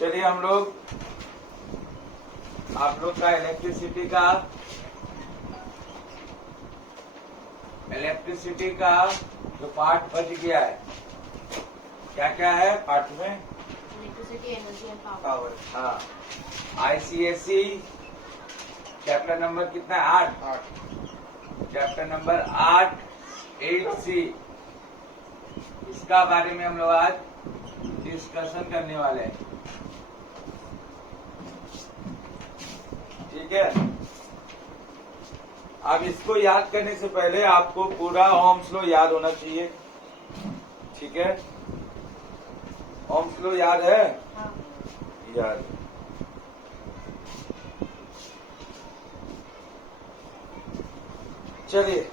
चलिए हम लोग आप लोग का इलेक्ट्रिसिटी का जो पार्ट बच गया है, क्या क्या है पार्ट में? Electricity, energy and power. हाँ, ICSE चैप्टर नंबर कितना है? 8। चैप्टर नंबर 8 8C, इसका बारे में हम लोग आज डिस्कशन करने वाले हैं। ठीक है, अब इसको याद करने से पहले आपको पूरा ओम्स लॉ याद होना चाहिए। ठीक है, ओम्स लॉ याद है? हाँ। याद। चलिए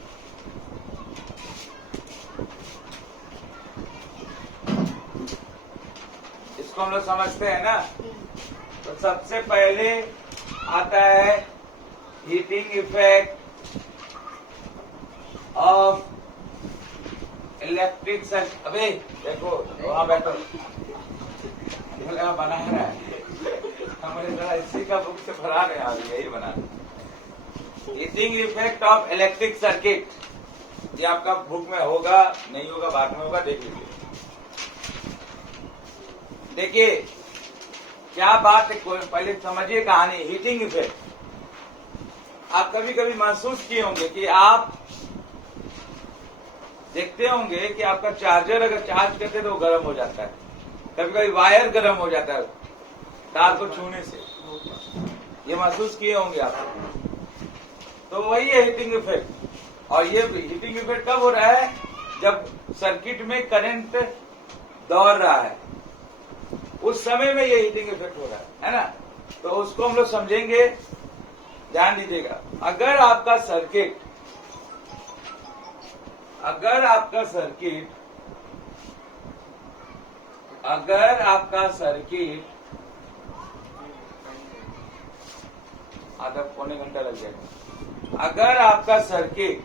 इसको हम लोग समझते हैं ना। तो सबसे पहले आता है heating effect of electric circuit. अबे देखो वहां बैठो, बना रहा है हमारे जरा इसी का बुक से भरा रहे हैं, यही बना। Heating effect of electric circuit, ये आपका बुक में होगा, नहीं होगा बाद में होगा, देख लीजिए। देखिए क्या बात है, पहले समझिए कहानी। हीटिंग इफेक्ट आप कभी कभी महसूस किए होंगे कि आप देखते होंगे कि आपका चार्जर अगर चार्ज करते तो वो गर्म हो जाता है, कभी कभी वायर गर्म हो जाता है तार को छूने से, ये महसूस किए होंगे आप। तो वही है हीटिंग इफेक्ट। और ये हीटिंग इफेक्ट कब हो रहा है? जब सर्किट में करंट दौड़ रहा है, उस समय में ये हीटिंग इफेक्ट हो रहा है ना। तो उसको हम लोग समझेंगे, ध्यान दीजिएगा। अगर आपका सर्किट आधा पौने घंटा लग जाएगा। अगर आपका सर्किट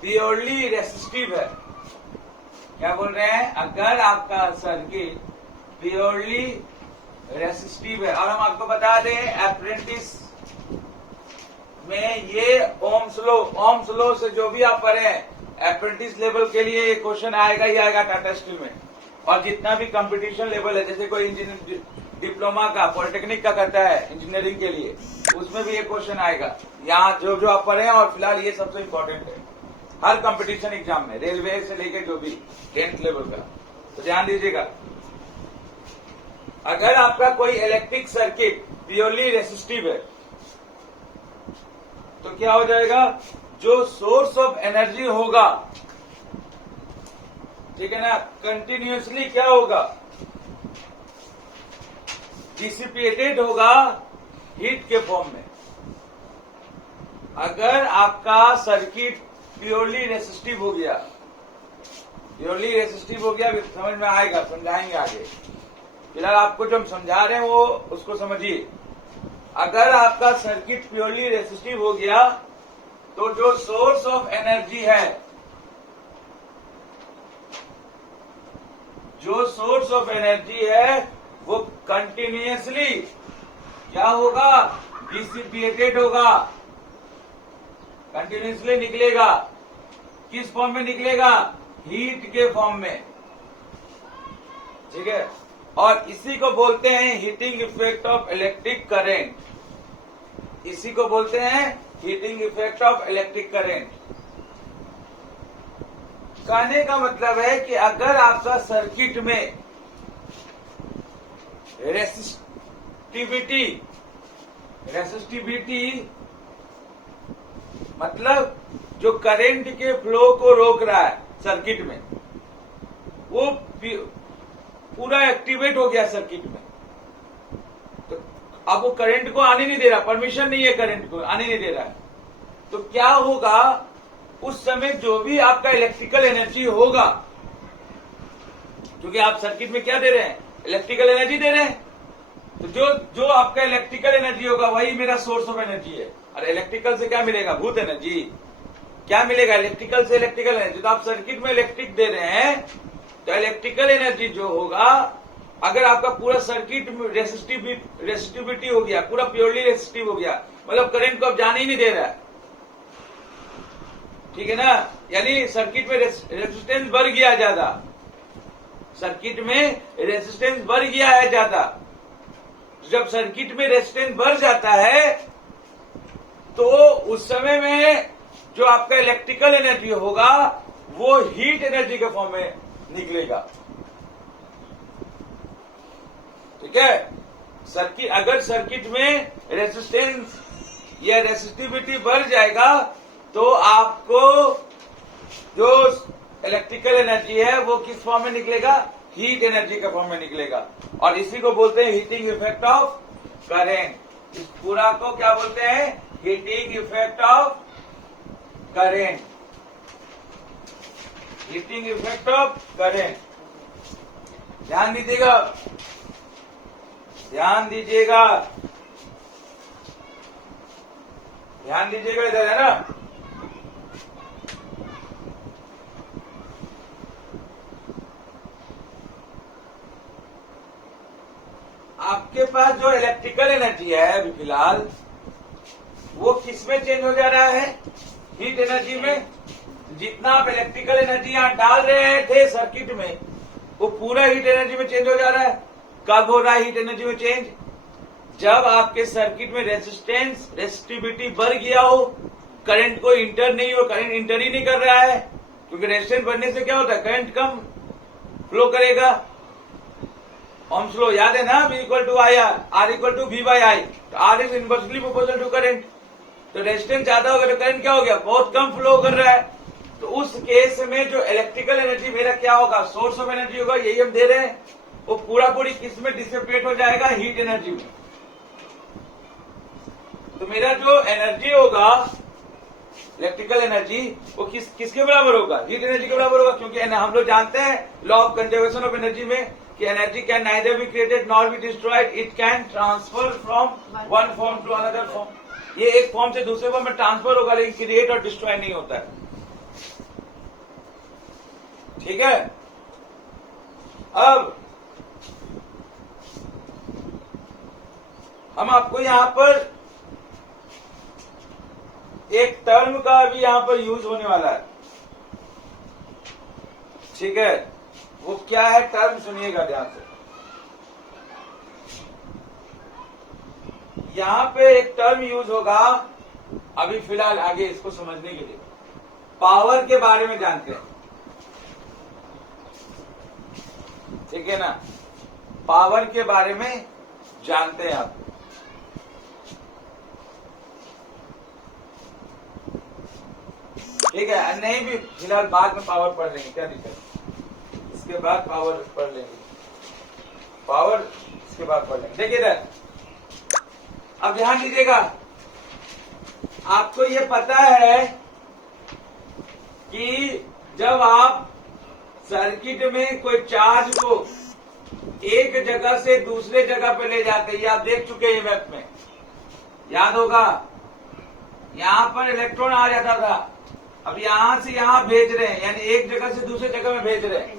प्योरली रेसिस्टिव है, क्या बोल रहे हैं? अगर आपका सर्किट प्योरली रेसिस्टिव है, और हम आपको बता दें अप्रेंटिस में ये ओम्स लॉ से जो भी आप पढ़े हैं अप्रेंटिस लेवल के लिए ये क्वेश्चन आएगा ही आएगा टाटा स्टील में। और जितना भी कंपटीशन लेवल है, जैसे कोई इंजीनियर डिप्लोमा का, पॉलिटेक्निक का करता है इंजीनियरिंग के लिए, उसमें भी ये क्वेश्चन आएगा। यहाँ जो आप पढ़े हैं, और फिलहाल ये सबसे इम्पोर्टेंट है हर कंपटीशन एग्जाम में, रेलवे से लेकर जो भी 10th लेवल का। तो ध्यान दीजिएगा, अगर आपका कोई इलेक्ट्रिक सर्किट प्योरली रेसिस्टिव है तो क्या हो जाएगा? जो सोर्स ऑफ एनर्जी होगा, ठीक है ना, कंटिन्यूअसली क्या होगा? डिसिपेटेड होगा हीट के फॉर्म में। अगर आपका सर्किट प्योरली रेसिस्टिव हो गया, समझ में आएगा, समझाएंगे आगे। फिलहाल आपको जो हम समझा रहे हैं वो उसको समझिए। अगर आपका सर्किट प्योरली रेसिस्टिव हो गया तो जो सोर्स ऑफ एनर्जी है, वो कंटिन्यूअसली क्या होगा? डिसिपेटेड होगा, कंटिन्यूअसली निकलेगा। किस फॉर्म में निकलेगा? हीट के फॉर्म में। ठीक है, और इसी को बोलते हैं heating effect of electric current. इसी को बोलते हैं heating effect of electric current. कहने का मतलब है कि अगर आपका सर्किट में रेसिस्टिविटी मतलब जो करंट के फ्लो को रोक रहा है सर्किट में, वो पूरा एक्टिवेट हो गया सर्किट में, तो अब वो करंट को आने नहीं दे रहा, परमिशन नहीं है करंट को आने नहीं दे रहा है। तो क्या होगा? उस समय जो भी आपका इलेक्ट्रिकल एनर्जी होगा, क्योंकि आप सर्किट में क्या दे रहे हैं? इलेक्ट्रिकल एनर्जी दे रहे हैं। तो जो आपका इलेक्ट्रिकल एनर्जी होगा वही मेरा सोर्स ऑफ एनर्जी है। और इलेक्ट्रिकल से क्या मिलेगा? भूत एनर्जी। क्या मिलेगा? इलेक्ट्रिकल से इलेक्ट्रिकल एनर्जी। तो आप सर्किट में इलेक्ट्रिक दे रहे हैं तो इलेक्ट्रिकल एनर्जी जो होगा अगर आपका पूरा सर्किट रेसिस्टिविटी हो गया, पूरा प्योरली रेसिस्टिव हो गया, मतलब करंट को अब जाने ही नहीं दे रहा है, ठीक है ना, यानी सर्किट में रेजिस्टेंस बढ़ गया ज्यादा, सर्किट में रेजिस्टेंस बढ़ गया है ज्यादा। जब सर्किट में रेजिस्टेंस बढ़ जाता है तो उस समय में जो आपका इलेक्ट्रिकल एनर्जी होगा वो हीट एनर्जी के फॉर्म में निकलेगा, ठीक है। अगर सर्किट में रेजिस्टेंस या रेसिस्टिविटी बढ़ जाएगा तो आपको जो इलेक्ट्रिकल एनर्जी है वो किस फॉर्म में निकलेगा, हीट एनर्जी के फॉर्म में निकलेगा, और इसी को बोलते हैं हीटिंग इफेक्ट ऑफ करेंट। इस पूरा को क्या बोलते हैं, heating effect of current, heating effect of current. ध्यान दीजिएगा, ध्यान दीजिएगा, ध्यान दीजिएगा, इधर है ना। आपके पास जो इलेक्ट्रिकल एनर्जी है अभी फिलहाल वो किस में चेंज हो जा रहा है, हीट एनर्जी में। जितना आप इलेक्ट्रिकल एनर्जी यहां डाल रहे थे सर्किट में वो पूरा हीट एनर्जी में चेंज हो जा रहा है। कब हो रहा है हीट एनर्जी में चेंज, जब आपके सर्किट में रेजिस्टेंस रेसिस्टिविटी बढ़ गया हो, करंट को इंटर नहीं हो, करंट इंटर ही नहीं कर रहा है, क्योंकि रेजिस्टेंस बढ़ने से क्या होता है, करंट कम फ्लो करेगा। ओम्स लॉ याद है ना, V equal to I R equal to V by I, तो R is inversely proportional to current. तो रेजिस्टेंस ज्यादा होगा तो करंट क्या हो गया, बहुत कम फ्लो कर रहा है। तो उस केस में जो इलेक्ट्रिकल एनर्जी मेरा क्या होगा, सोर्स ऑफ एनर्जी होगा, यही हम दे रहे हैं, वो पूरा पूरी किस में डिसिपेट हो जाएगा, हीट एनर्जी में। तो मेरा जो एनर्जी होगा इलेक्ट्रिकल एनर्जी वो किसके बराबर होगा, हीट एनर्जी के बराबर होगा, क्योंकि हम लोग जानते हैं law of conservation of energy में कि energy can neither be created nor be destroyed, it can transfer from one form to another form. ये एक फॉर्म से दूसरे फॉर्म में ट्रांसफर होगा, लेकिन क्रिएट और डिस्ट्रॉय नहीं होता है, ठीक है। अब हम आपको यहां पर एक टर्म का भी यहां पर यूज होने वाला है, ठीक है। वो क्या है टर्म, सुनिएगा ध्यान से। यहां पे एक टर्म यूज होगा अभी फिलहाल, आगे इसको समझने के लिए पावर के बारे में जानते हैं, ठीक है ना, पावर के बारे में जानते हैं आप। ठीक है, नहीं भी फिलहाल बाद में पावर पढ़ लेंगे, क्या दिक्कत, इसके बाद पावर पढ़ लेंगे, पावर इसके बाद पढ़ लेंगे। देखिए इधर, अब ध्यान दीजिएगा, आपको ये पता है कि जब आप सर्किट में कोई चार्ज को एक जगह से दूसरे जगह पे ले जाते हैं, ये आप देख चुके हैं मैप में, याद होगा, यहां पर इलेक्ट्रॉन आ जाता था, अब यहां से यहां भेज रहे हैं, यानी एक जगह से दूसरे जगह में भेज रहे हैं।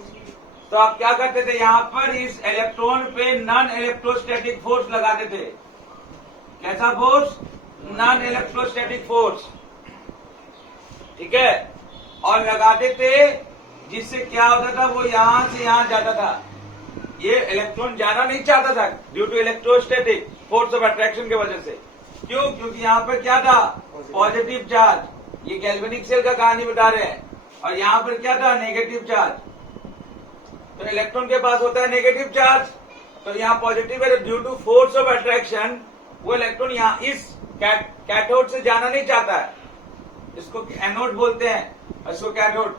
तो आप क्या करते थे, यहां पर इस इलेक्ट्रॉन पे नॉन इलेक्ट्रोस्टैटिक फोर्स लगाते थे। कैसा फोर्स, नॉन इलेक्ट्रोस्टैटिक फोर्स, ठीक है, और लगाते थे जिससे क्या होता था, वो यहां से यहां जाता था। ये इलेक्ट्रॉन जाना नहीं चाहता था due to electrostatic force of attraction की वजह से। क्यों, क्योंकि यहाँ पर क्या था, पॉजिटिव चार्ज, ये गैल्वेनिक सेल का कहानी बता रहे हैं, और यहाँ पर क्या था, नेगेटिव चार्ज। तो इलेक्ट्रॉन के पास होता है नेगेटिव चार्ज, तो यहाँ पॉजिटिव है, due to force of attraction वो इलेक्ट्रॉन यहाँ इस कैथोड से जाना नहीं चाहता है, इसको एनोड बोलते हैं, इसको कैथोड,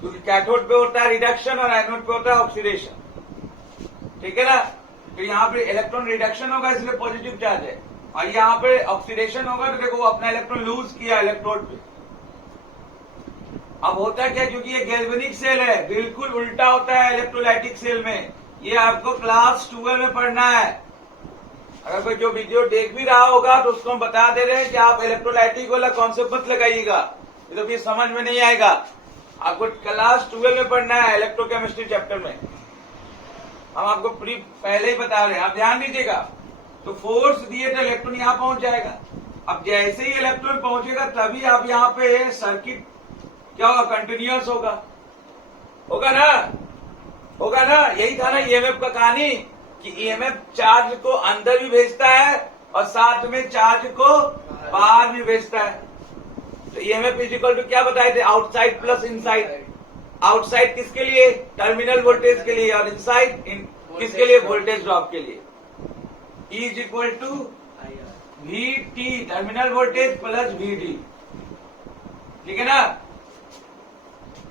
क्योंकि कैथोड पे होता है रिडक्शन और एनोड पे होता है ऑक्सीडेशन, ठीक है ना। तो यहाँ पे इलेक्ट्रॉन रिडक्शन होगा इसलिए पॉजिटिव चार्ज है, और यहाँ पे ऑक्सीडेशन होगा तो देखो वो अपना इलेक्ट्रॉन लूज किया इलेक्ट्रोड पे। अब होता क्या, क्योंकि ये गैल्वेनिक सेल है, बिल्कुल उल्टा होता है इलेक्ट्रोलाइटिक सेल में, ये आपको क्लास 12 में पढ़ना है। अगर कोई जो वीडियो देख भी रहा होगा तो उसको हम बता दे रहे हैं कि आप इलेक्ट्रोलाइटिक वाला कॉन्सेप्ट मत लगाइएगा, ये तो फिर समझ में नहीं आएगा। आपको क्लास 12 में पढ़ना है इलेक्ट्रोकेमिस्ट्री चैप्टर में, हम आपको पहले ही बता रहे हैं, आप ध्यान दीजिएगा। तो फोर्स दिए तो इलेक्ट्रॉन यहां पहुंच जाएगा। अब जैसे ही इलेक्ट्रॉन पहुंचेगा तभी आप यहां पे सर्किट क्या होगा, कंटिन्यूअस होगा। होगा ना, होगा ना। यही था ना ईएमएफ का कहानी, कि ईएमएफ चार्ज को अंदर भी भेजता है और साथ में चार्ज को बाहर भी भेजता है। तो ईएमएफ इज इक्वल टू क्या बताए थे, आउटसाइड प्लस इनसाइड। आउटसाइड किसके लिए, टर्मिनल वोल्टेज के लिए, और इनसाइड किसके लिए, वोल्टेज ड्रॉप के लिए। E is equal to VT, terminal voltage plus VD, ठीक है ना,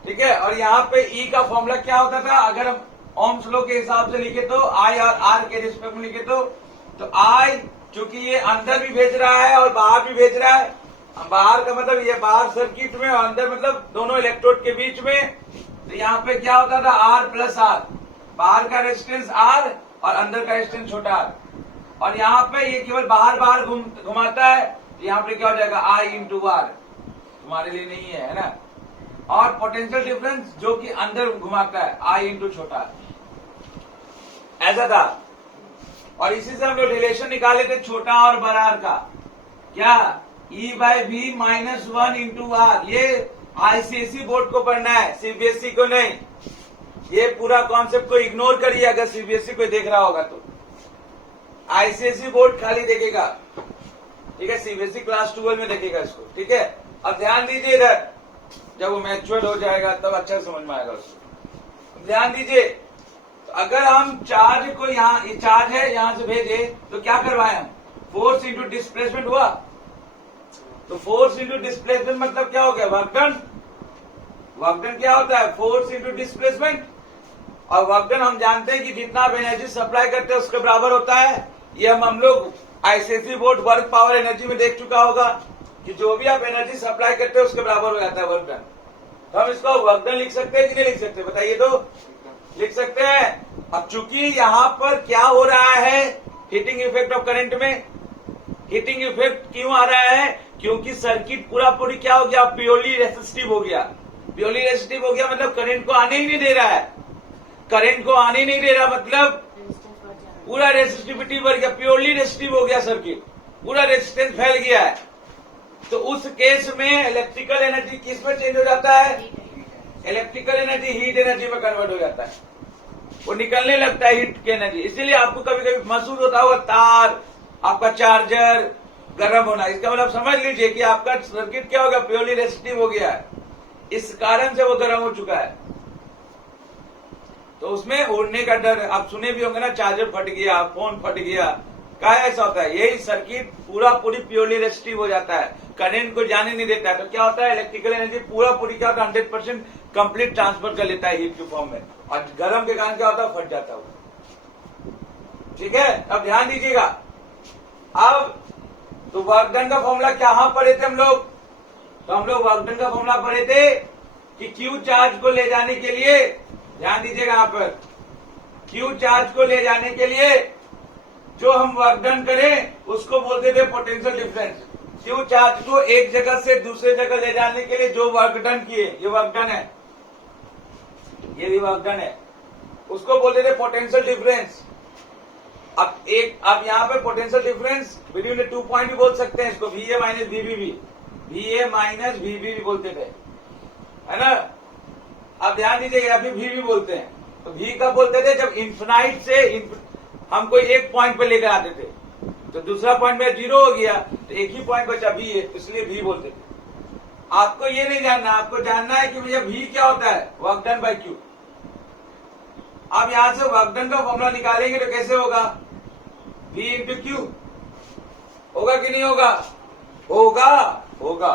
ठीक है। और यहाँ पे E का फॉर्मूला क्या होता था, अगर हम ओम्स लॉ के हिसाब से लिखे तो I और R के रिस्पेक्ट में लिखे तो I, चूंकि ये अंदर भी भेज रहा है और बाहर भी भेज रहा है, बाहर का मतलब ये बाहर सर्किट में और अंदर मतलब दोनों इलेक्ट्रोड के बीच में, तो यहाँ पे क्या होता था R प्लस R, बाहर का रेजिस्टेंस R और अंदर का रेजिस्टेंस छोटा R। और यहाँ पे ये केवल बाहर बाहर घुमाता है, तो यहाँ पे क्या हो जाएगा I इंटू R, तुम्हारे लिए नहीं है ना। और पोटेंशियल डिफरेंस जो कि अंदर घुमाता है I इंटू छोटा R, ऐसा था। और इसी से हम लोग रिलेशन निकाले थे छोटा और बड़ा R का, क्या, E by V minus 1 into R। ये आईसीएसई बोर्ड को पढ़ना है, सीबीएसई को नहीं। ये पूरा कॉन्सेप्ट को इग्नोर करिए अगर सीबीएसई को देख रहा होगा तो। आईसीएसई बोर्ड खाली देखेगा, ठीक है, सीबीएसई क्लास 12 में देखेगा इसको, ठीक है। अब ध्यान दीजिए इधर, जब वो मैच्योर हो जाएगा तब अच्छा समझ में आएगा उसको। ध्यान दीजिए, तो अगर हम चार्ज को यहाँ, ये चार्ज है यहां से भेजे तो क्या करवाए हम, फोर्स इंटू डिस्प्लेसमेंट हुआ। तो फोर्स इंटू डिस्प्लेसमेंट मतलब क्या हो गया, वर्क डन। वर्क डन क्या होता है, फोर्स इंटू डिस्प्लेसमेंट। और वर्क डन हम जानते हैं कि जितना आप एनर्जी सप्लाई करते हैं उसके बराबर होता है। ये हम लोग ICSE board work power energy में देख चुका होगा कि जो भी आप एनर्जी सप्लाई करते हैं उसके बराबर हो जाता है वर्क डन। तो हम इसको वर्क डन लिख सकते हैं कि नहीं लिख सकते, बताइए तो, लिख सकते हैं। अब चूंकि यहाँ पर क्या हो रहा है, हीटिंग इफेक्ट ऑफ करंट में, हीटिंग इफेक्ट क्यों आ रहा है, क्योंकि सर्किट पूरा पूरी क्या हो गया, प्योरली रेसिस्टिव हो गया। प्योरली रेसिस्टिव हो गया मतलब करंट को आने ही नहीं दे रहा है, करंट को आने ही नहीं दे रहा मतलब पूरा रेसिस्टिविटी बढ़ गया, प्योरली रेसिस्टिव हो गया सर्किट, पूरा रेजिस्टेंस फैल गया है। तो उस केस में इलेक्ट्रिकल एनर्जी किस में चेंज हो जाता है, इलेक्ट्रिकल एनर्जी हीट एनर्जी में कन्वर्ट हो जाता है, वो निकलने लगता है हीट की एनर्जी। इसीलिए आपको कभी कभी महसूस होता होगा तार, आपका चार्जर गर्म होना, इसका मतलब समझ लीजिए कि आपका सर्किट क्या हो गया, प्योरली रेजिस्टिव हो गया है, इस कारण से वो गर्म हो चुका है। तो उसमें उड़ने का डर, आप सुने भी होंगे ना, चार्जर फट गया, फोन फट गया, क्या ऐसा होता है, यही सर्किट पूरा पूरी प्योरली रेजिस्टिव हो जाता है, करंट को जाने नहीं देता है। तो क्या होता है, इलेक्ट्रिकल एनर्जी पूरा पूरी क्या होता है, 100% कंप्लीट ट्रांसफर कर लेता है हीट के फॉर्म में, और गर्म के कारण क्या होता है, फट जाता है। ठीक है, अब ध्यान दीजिएगा। अब तो वर्क डन का फॉर्मूला क्या पढ़े थे हम लोग, तो हम लोग वर्क डन का फॉर्मूला पढ़े थे कि क्यू चार्ज को ले जाने के लिए, ध्यान दीजिएगा यहाँ पर, क्यू चार्ज को ले जाने के लिए जो हम वर्क डन करें उसको बोलते थे पोटेंशियल डिफरेंस। क्यू चार्ज को एक जगह से दूसरे जगह ले जाने के लिए जो वर्क डन किए, ये वर्क डन है, ये भी वर्क डन है, उसको बोलते थे पोटेंशियल डिफरेंस। अब यहाँ पे पोटेंशियल डिफरेंस बिटवीन 2 पॉइंट भी बोल सकते हैं इसको, VA माइनस VB भी, VA माइनस VB भी बोलते थे, है ना। अब ध्यान दीजिएगा, अभी V भी बोलते हैं। तो V कब बोलते थे, जब इन्फिनाइट से हम कोई एक पॉइंट पे लेकर आते थे, तो दूसरा पॉइंट में 0 हो गया, तो एक ही पॉइंट बचा V है, इसलिए V बोलते थे। आपको ये नहीं जानना, आपको जानना है कि भैया V क्या होता है, वर्क डन बाय Q। अब यहां से वर्क डन का फॉर्मूला निकालेंगे तो कैसे होगा, V इंटू Q, होगा कि नहीं होगा, होगा, होगा।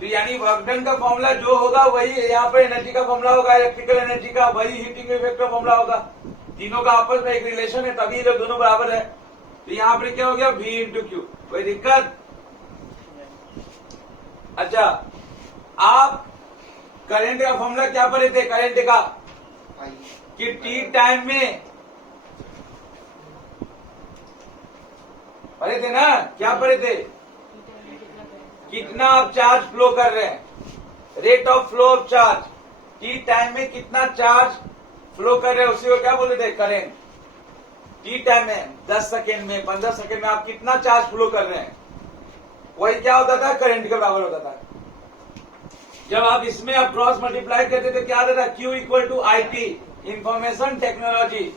तो यानी वर्क डन का फॉर्मूला जो होगा वही यहाँ पर एनर्जी का फॉर्मूला होगा, इलेक्ट्रिकल एनर्जी का, वही हीटिंग इफेक्ट का फॉर्मूला होगा। तीनों का आपस में एक रिलेशन है, तभी ये दोनों बराबर है। तो यहाँ पर क्या हो गया, V इंटू Q, कोई दिक्कत। अच्छा, आप करंट का फॉर्मूला क्या पढ़े थे, करंट का, कि टी टाइम में पढ़े थे ना, क्या पढ़े थे, कितना आप चार्ज फ्लो कर रहे हैं, rate of flow of charge, T time में कितना चार्ज फ्लो कर रहे हैं, उसी को क्या बोलते थे, करंट। टी टाइम में 10 सेकेंड में 15 सेकेंड में आप कितना चार्ज फ्लो कर रहे हैं, वही क्या होता था, करंट के बराबर होता था। जब आप इसमें आप क्रॉस मल्टीप्लाई करते तो क्या होता था, Q equal to I T, information technology.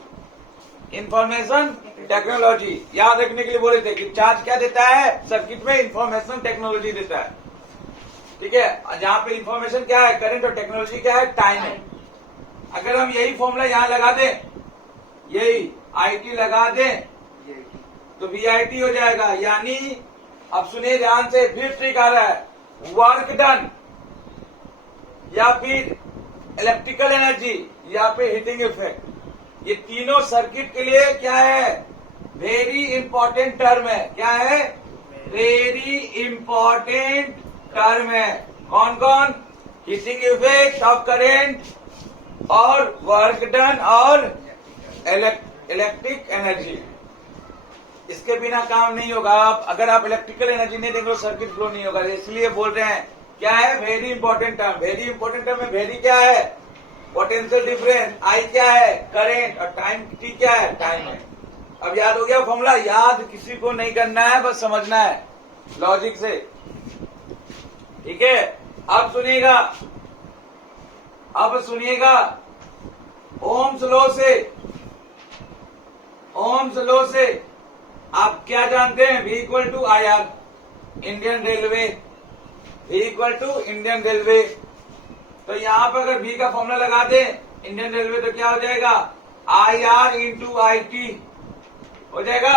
Information technology याद रखने के लिए बोले थे कि चार्ज क्या देता है सर्किट में, इंफॉर्मेशन टेक्नोलॉजी देता है। ठीक है, जहां पे इंफॉर्मेशन क्या है, करंट, और टेक्नोलॉजी क्या है, टाइम है। अगर हम यही फॉर्मूला यहां लगा दें, यही आई टी लगा दें, तो VIT हो जाएगा। यानी अब सुनिए ध्यान से, फिर ट्रिक आ रहा है, वर्क डन या फिर इलेक्ट्रिकल एनर्जी या फिर हीटिंग इफेक्ट, ये तीनों सर्किट के लिए क्या है, वेरी इंपॉर्टेंट टर्म है। क्या है, वेरी इंपॉर्टेंट टर्म है। कौन कौन, हीटिंग इफेक्ट ऑफ करेंट और वर्क डन और इलेक्ट्रिक एनर्जी। इसके बिना काम नहीं होगा। आप अगर आप इलेक्ट्रिकल एनर्जी नहीं देंगे तो सर्किट फ्लो नहीं होगा। इसलिए बोल रहे हैं क्या है, very important term. Very important term में वेरी क्या है, पोटेंशियल डिफरेंस, आई क्या है, करंट, और टाइम टी क्या है, टाइम है। अब याद हो गया फॉर्मूला, याद किसी को नहीं करना है, बस समझना है लॉजिक से। ठीक है, अब सुनिएगा, ओम्स लॉ से आप क्या जानते हैं, V equal to IR, Indian railway, V equal to Indian railway. तो यहां पर अगर V का फॉर्मूला लगा दें इंडियन रेलवे, तो क्या हो जाएगा, IR इंटू IT हो जाएगा।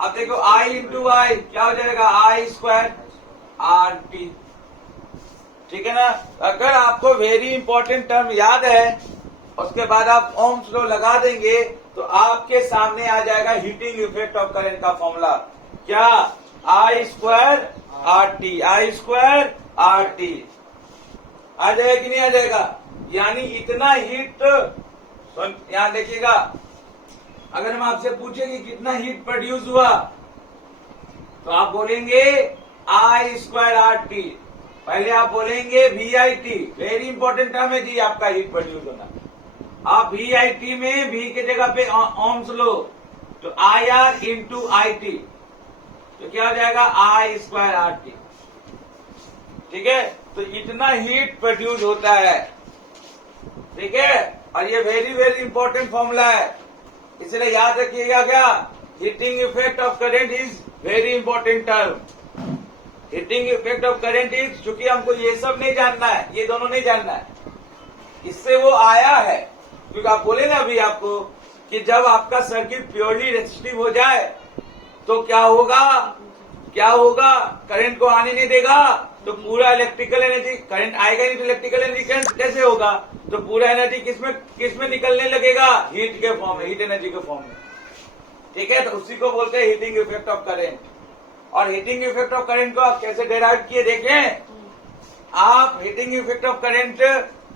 अब देखो I इंटू I क्या हो जाएगा, I स्क्वायर RT। ठीक है ना। अगर आपको वेरी इंपॉर्टेंट टर्म याद है, उसके बाद आप ओम्स लॉ लगा देंगे, तो आपके सामने आ जाएगा हीटिंग इफेक्ट ऑफ करंट का फॉर्मूला। क्या, I square RT, I square RT आ जाएगा कि नहीं आ जाएगा। यानी इतना हीट, यहां देखिएगा, अगर हम आपसे पूछे कि कितना हीट प्रोड्यूस हुआ, तो आप बोलेंगे I स्क्वायर RT। पहले आप बोलेंगे VIT, वेरी इंपॉर्टेंट टर्म है जी आपका हीट प्रोड्यूस होना। आप VIT में V के जगह पे ओम्स लो, तो IR इंटू IT, तो क्या हो जाएगा, I स्क्वायर RT। ठीक है, तो इतना हीट प्रोड्यूस होता है। ठीक है, और ये वेरी वेरी इंपॉर्टेंट फॉर्मूला है, इसलिए याद रखिएगा क्या, heating effect of current is very important term. Heating effect of current is, चूंकि हमको ये सब नहीं जानना है, ये दोनों नहीं जानना है, इससे वो आया है। क्योंकि आप बोले ना अभी आपको कि जब आपका सर्किट प्योरली रेजिस्टिव हो जाए तो क्या होगा, करंट को आने नहीं देगा, तो पूरा इलेक्ट्रिकल एनर्जी, करंट आएगा नहीं तो इलेक्ट्रिकल एनर्जी कैसे होगा, तो पूरा एनर्जी किसमें निकलने लगेगा, हीट के फॉर्म में, हीट एनर्जी के फॉर्म में। ठीक है, तो उसी को बोलते हैं हीटिंग इफेक्ट ऑफ करंट। और हीटिंग इफेक्ट ऑफ करंट को आप कैसे डेराइव किए देखें, आप हीटिंग इफेक्ट ऑफ करंट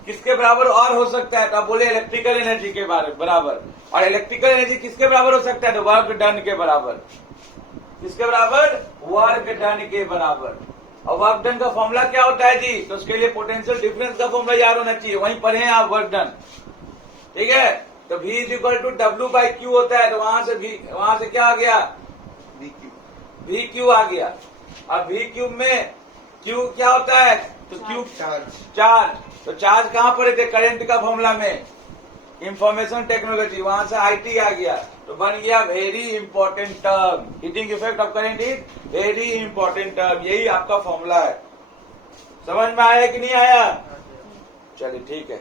किसके बराबर और हो सकता है, तो आप बोले इलेक्ट्रिकल एनर्जी के बराबर। और इलेक्ट्रिकल एनर्जी किसके बराबर हो सकता है, तो वर्क डन के बराबर। किसके बराबर, वर्क डन के बराबर। और वर्क डन का फॉर्मूला क्या होता है जी, तो उसके लिए पोटेंशियल डिफरेंस का फॉर्मूला याद होना चाहिए, वहीं पढ़े हैं आप वर्क डन। ठीक है, तो V is equal to W/Q होता है, तो वहां से क्या आ गया, VQ आ गया। अब VQ में Q क्या होता है, तो Q चार्ज। तो चार्ज कहां पड़े थे, करंट का फॉर्मूला में, इंफॉर्मेशन टेक्नोलॉजी, वहां से IT आ गया, तो बन गया very important term. Heating effect of current is very important term, यही आपका फॉर्मूला है। समझ में आया कि नहीं आया, चलिए ठीक है।